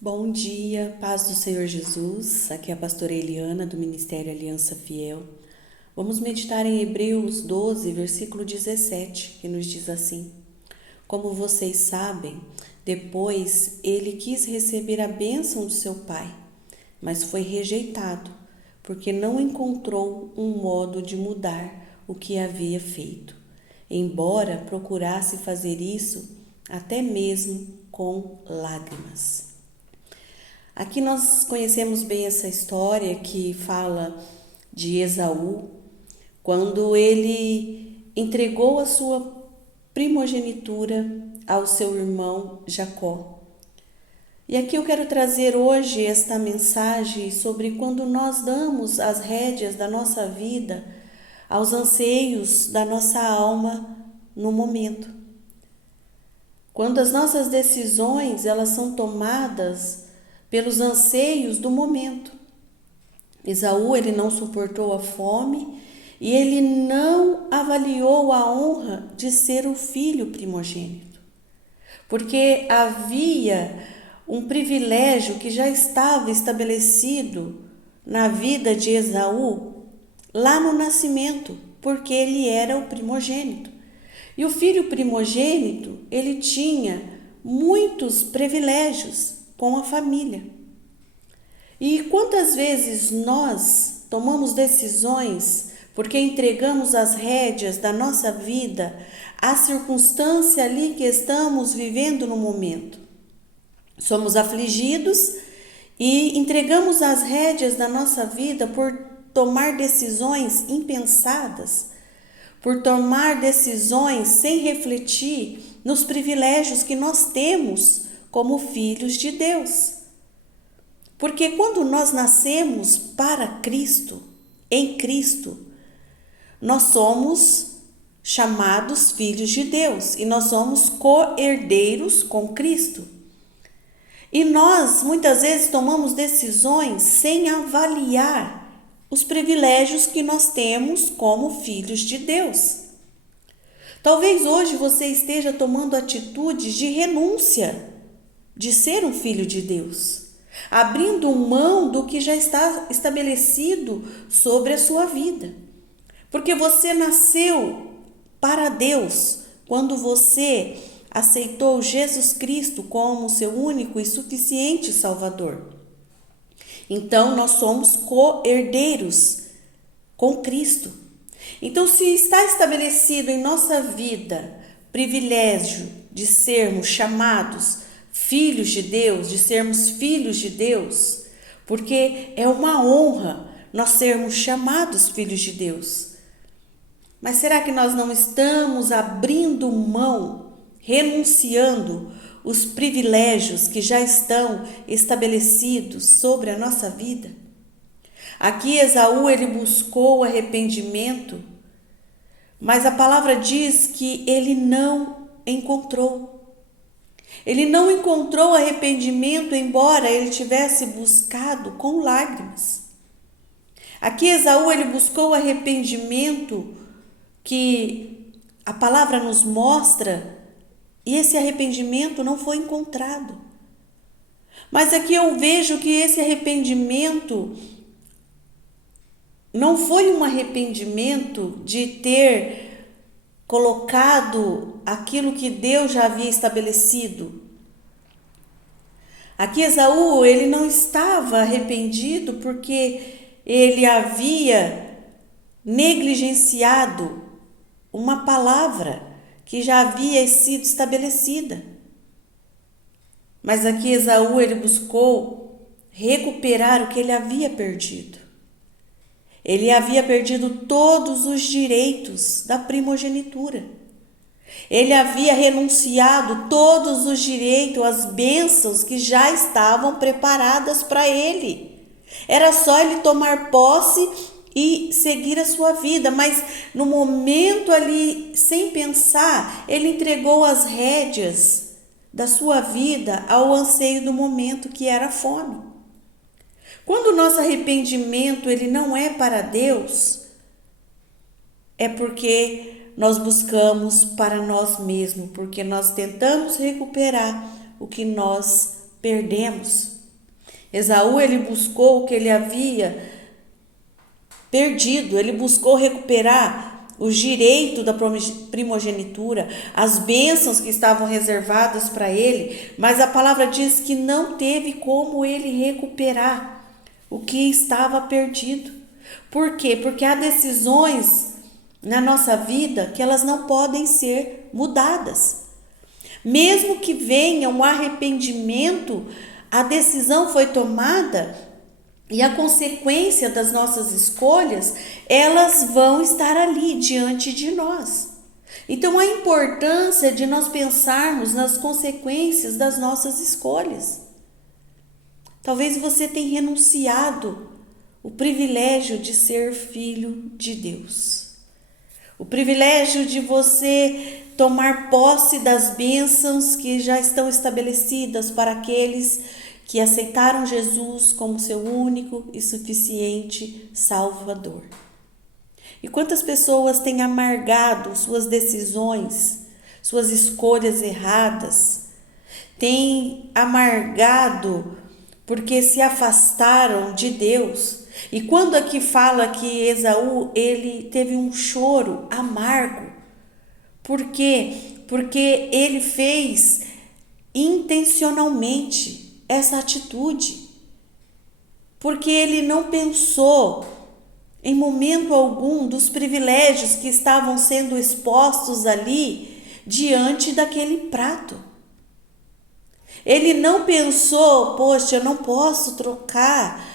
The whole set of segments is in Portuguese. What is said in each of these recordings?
Bom dia, paz do Senhor Jesus. Aqui é a pastora Eliana do Ministério Aliança Fiel. Vamos meditar em Hebreus 12, versículo 17, que nos diz assim: Como vocês sabem, depois ele quis receber a bênção do seu pai, mas foi rejeitado, porque não encontrou um modo de mudar o que havia feito, embora procurasse fazer isso até mesmo com lágrimas. Aqui nós conhecemos bem essa história que fala de Esaú, quando ele entregou a sua primogenitura ao seu irmão Jacó. E aqui eu quero trazer hoje esta mensagem sobre quando nós damos as rédeas da nossa vida aos anseios da nossa alma no momento. Quando as nossas decisões elas são tomadas pelos anseios do momento. Esaú, ele não suportou a fome e ele não avaliou a honra de ser o filho primogênito, porque havia um privilégio que já estava estabelecido na vida de Esaú lá no nascimento, porque ele era o primogênito. E o filho primogênito, ele tinha muitos privilégios com a família. E quantas vezes nós tomamos decisões porque entregamos as rédeas da nossa vida à circunstância ali que estamos vivendo no momento? Somos afligidos e entregamos as rédeas da nossa vida por tomar decisões impensadas, por tomar decisões sem refletir nos privilégios que nós temos como filhos de Deus. Porque quando nós nascemos para Cristo, em Cristo, nós somos chamados filhos de Deus e nós somos co-herdeiros com Cristo. E nós muitas vezes tomamos decisões sem avaliar os privilégios que nós temos como filhos de Deus. Talvez hoje você esteja tomando atitudes de renúncia de ser um filho de Deus, abrindo mão do que já está estabelecido sobre a sua vida. Porque você nasceu para Deus quando você aceitou Jesus Cristo como seu único e suficiente Salvador. Então, nós somos co-herdeiros com Cristo. Então, se está estabelecido em nossa vida privilégio de sermos chamados filhos de Deus, de sermos filhos de Deus, porque é uma honra nós sermos chamados filhos de Deus. Mas será que nós não estamos abrindo mão, renunciando os privilégios que já estão estabelecidos sobre a nossa vida? Aqui Esaú ele buscou arrependimento, mas a palavra diz que ele não encontrou. Ele não encontrou arrependimento, embora ele tivesse buscado com lágrimas. Aqui Esaú ele buscou arrependimento que a palavra nos mostra, e esse arrependimento não foi encontrado. Mas aqui eu vejo que esse arrependimento não foi um arrependimento de ter colocado aquilo que Deus já havia estabelecido. Aqui Esaú, ele não estava arrependido porque ele havia negligenciado uma palavra que já havia sido estabelecida. Mas aqui Esaú, ele buscou recuperar o que ele havia perdido. Ele havia perdido todos os direitos da primogenitura. Ele havia renunciado todos os direitos, as bênçãos que já estavam preparadas para ele. Era só ele tomar posse e seguir a sua vida, mas no momento ali, sem pensar, ele entregou as rédeas da sua vida ao anseio do momento, que era a fome. Quando o nosso arrependimento ele não é para Deus, é porque nós buscamos para nós mesmos, porque nós tentamos recuperar o que nós perdemos. Esaú, ele buscou o que ele havia perdido, ele buscou recuperar o direito da primogenitura, as bênçãos que estavam reservadas para ele, mas a palavra diz que não teve como ele recuperar o que estava perdido. Por quê? Porque há decisões na nossa vida que elas não podem ser mudadas. Mesmo que venha um arrependimento, a decisão foi tomada e a consequência das nossas escolhas, elas vão estar ali diante de nós. Então, a importância de nós pensarmos nas consequências das nossas escolhas. Talvez você tenha renunciado o privilégio de ser filho de Deus. O privilégio de você tomar posse das bênçãos que já estão estabelecidas para aqueles que aceitaram Jesus como seu único e suficiente Salvador. E quantas pessoas têm amargado suas decisões, suas escolhas erradas, têm amargado porque se afastaram de Deus. E quando aqui fala que Esaú, ele teve um choro amargo, por quê? Porque ele fez intencionalmente essa atitude, porque ele não pensou em momento algum dos privilégios que estavam sendo expostos ali diante daquele prato. Ele não pensou, poxa, eu não posso trocar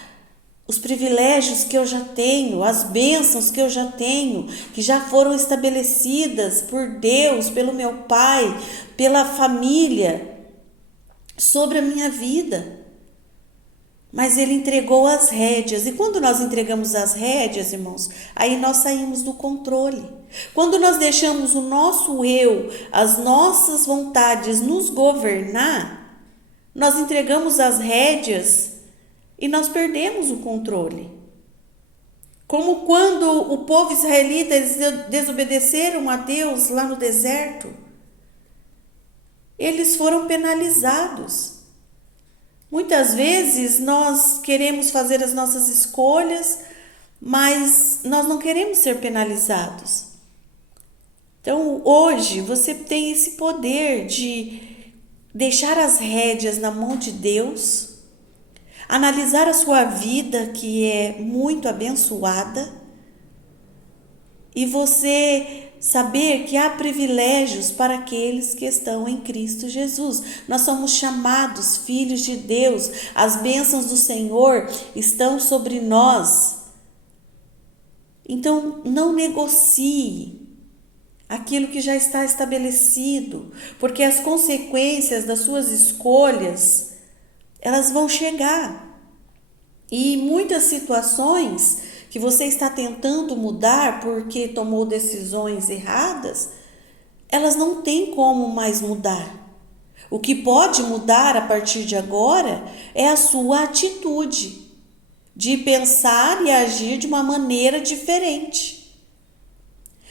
os privilégios que eu já tenho, as bênçãos que eu já tenho, que já foram estabelecidas por Deus, pelo meu pai, pela família, sobre a minha vida. Mas ele entregou as rédeas. E quando nós entregamos as rédeas, irmãos, aí nós saímos do controle. Quando nós deixamos o nosso eu, as nossas vontades nos governar, nós entregamos as rédeas e nós perdemos o controle. Como quando o povo israelita, eles desobedeceram a Deus lá no deserto. Eles foram penalizados. Muitas vezes nós queremos fazer as nossas escolhas, mas nós não queremos ser penalizados. Então, hoje, você tem esse poder de deixar as rédeas na mão de Deus, analisar a sua vida, que é muito abençoada, e você saber que há privilégios para aqueles que estão em Cristo Jesus. Nós somos chamados filhos de Deus, as bênçãos do Senhor estão sobre nós. Então, não negocie aquilo que já está estabelecido, porque as consequências das suas escolhas, elas vão chegar. E muitas situações que você está tentando mudar porque tomou decisões erradas, elas não têm como mais mudar. O que pode mudar a partir de agora é a sua atitude de pensar e agir de uma maneira diferente.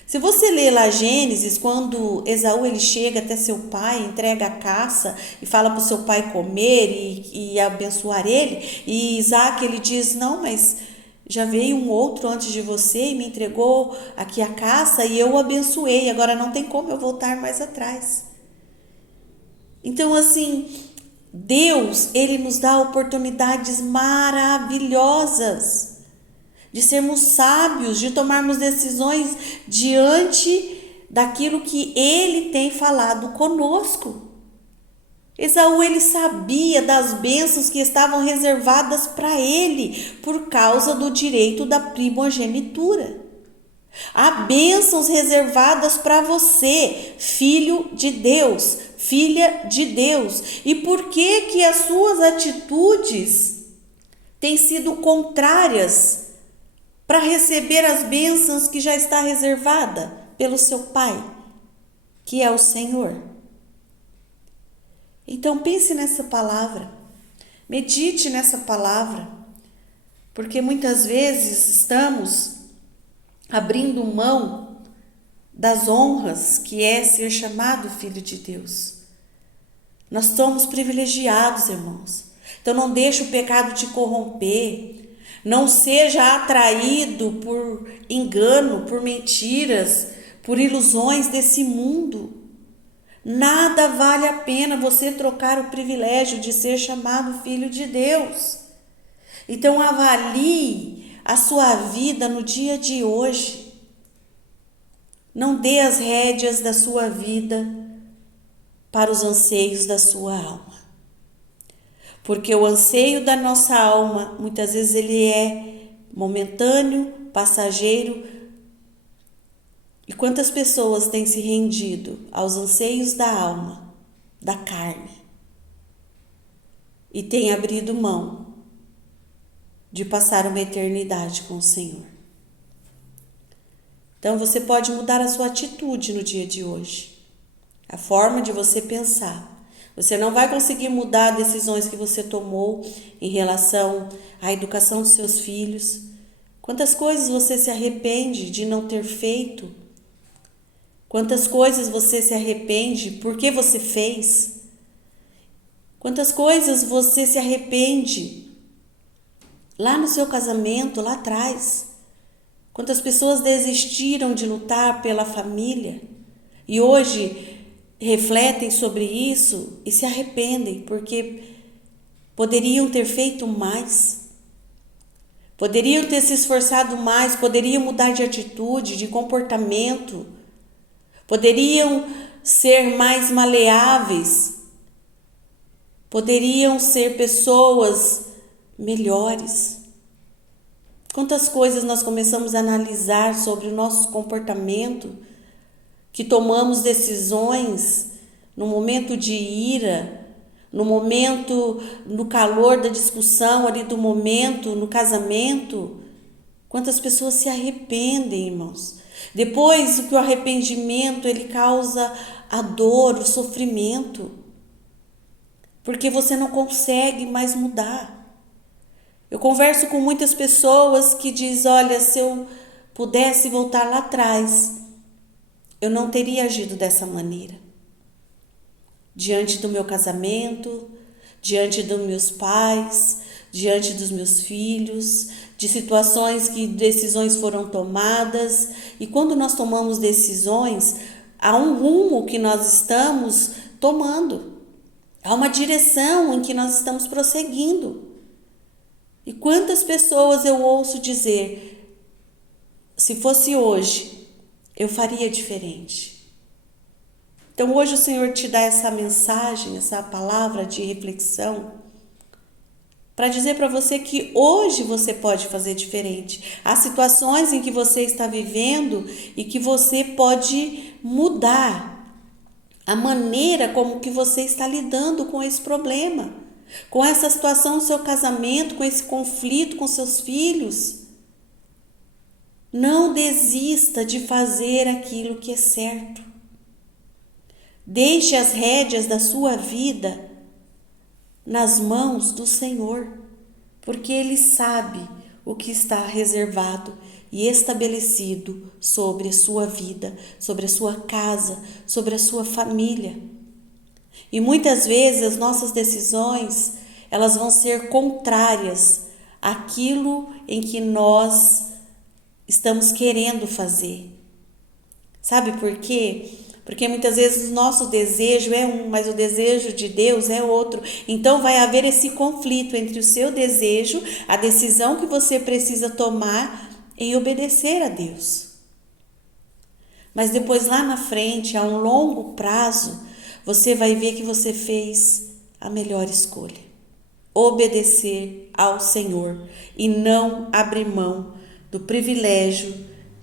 Se você ler lá Gênesis, quando Esaú ele chega até seu pai, entrega a caça e fala para o seu pai comer e abençoar ele, e Isaac ele diz, não, mas já veio um outro antes de você e me entregou aqui a caça e eu o abençoei, agora não tem como eu voltar mais atrás. Então assim, Deus ele nos dá oportunidades maravilhosas de sermos sábios, de tomarmos decisões diante daquilo que Ele tem falado conosco. Esaú, ele sabia das bênçãos que estavam reservadas para ele, por causa do direito da primogenitura. Há bênçãos reservadas para você, filho de Deus, filha de Deus. E por que as suas atitudes têm sido contrárias para receber as bênçãos que já está reservada pelo seu Pai, que é o Senhor? Então pense nessa palavra, medite nessa palavra, porque muitas vezes estamos abrindo mão das honras que é ser chamado filho de Deus. Nós somos privilegiados, irmãos. Então não deixe o pecado te corromper. Não seja atraído por engano, por mentiras, por ilusões desse mundo. Nada vale a pena você trocar o privilégio de ser chamado filho de Deus. Então avalie a sua vida no dia de hoje. Não dê as rédeas da sua vida para os anseios da sua alma. Porque o anseio da nossa alma, muitas vezes ele é momentâneo, passageiro. E quantas pessoas têm se rendido aos anseios da alma, da carne, e têm abrido mão de passar uma eternidade com o Senhor. Então você pode mudar a sua atitude no dia de hoje, a forma de você pensar. Você não vai conseguir mudar decisões que você tomou em relação à educação dos seus filhos. Quantas coisas você se arrepende de não ter feito? Quantas coisas você se arrepende porque você fez? Quantas coisas você se arrepende lá no seu casamento, lá atrás? Quantas pessoas desistiram de lutar pela família e hoje refletem sobre isso e se arrependem porque poderiam ter feito mais, poderiam ter se esforçado mais, poderiam mudar de atitude, de comportamento, poderiam ser mais maleáveis, poderiam ser pessoas melhores. Quantas coisas nós começamos a analisar sobre o nosso comportamento, que tomamos decisões no momento de ira, no momento, no calor da discussão ali do momento, no casamento. Quantas pessoas se arrependem, irmãos? Depois que o arrependimento ele causa a dor, o sofrimento, porque você não consegue mais mudar. Eu converso com muitas pessoas que dizem, olha, se eu pudesse voltar lá atrás, eu não teria agido dessa maneira. Diante do meu casamento, diante dos meus pais, diante dos meus filhos, de situações que decisões foram tomadas. E quando nós tomamos decisões, há um rumo que nós estamos tomando. Há uma direção em que nós estamos prosseguindo. E quantas pessoas eu ouço dizer, se fosse hoje, eu faria diferente. Então hoje o Senhor te dá essa mensagem, essa palavra de reflexão, para dizer para você que hoje você pode fazer diferente. Há situações em que você está vivendo e que você pode mudar a maneira como que você está lidando com esse problema, com essa situação no seu casamento, com esse conflito com seus filhos. Não desista de fazer aquilo que é certo. Deixe as rédeas da sua vida nas mãos do Senhor, porque Ele sabe o que está reservado e estabelecido sobre a sua vida, sobre a sua casa, sobre a sua família. E muitas vezes as nossas decisões, elas vão ser contrárias àquilo em que nós estamos querendo fazer. Sabe por quê? Porque muitas vezes o nosso desejo é um, mas o desejo de Deus é outro. Então vai haver esse conflito entre o seu desejo, a decisão que você precisa tomar em obedecer a Deus. Mas depois lá na frente, a um longo prazo, você vai ver que você fez a melhor escolha. Obedecer ao Senhor e não abrir mão do privilégio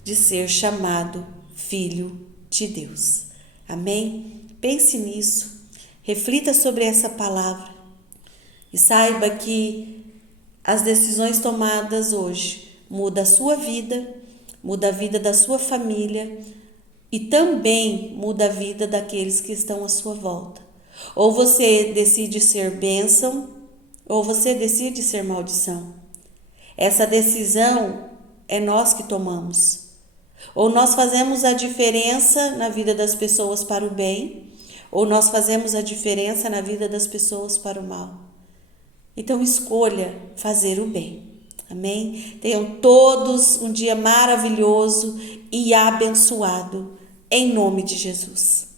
de ser chamado filho de Deus. Amém? Pense nisso, reflita sobre essa palavra e saiba que as decisões tomadas hoje mudam a sua vida, muda a vida da sua família e também muda a vida daqueles que estão à sua volta. Ou você decide ser bênção, ou você decide ser maldição. Essa decisão é nós que tomamos. Ou nós fazemos a diferença na vida das pessoas para o bem, ou nós fazemos a diferença na vida das pessoas para o mal. Então escolha fazer o bem. Amém? Tenham todos um dia maravilhoso e abençoado, em nome de Jesus.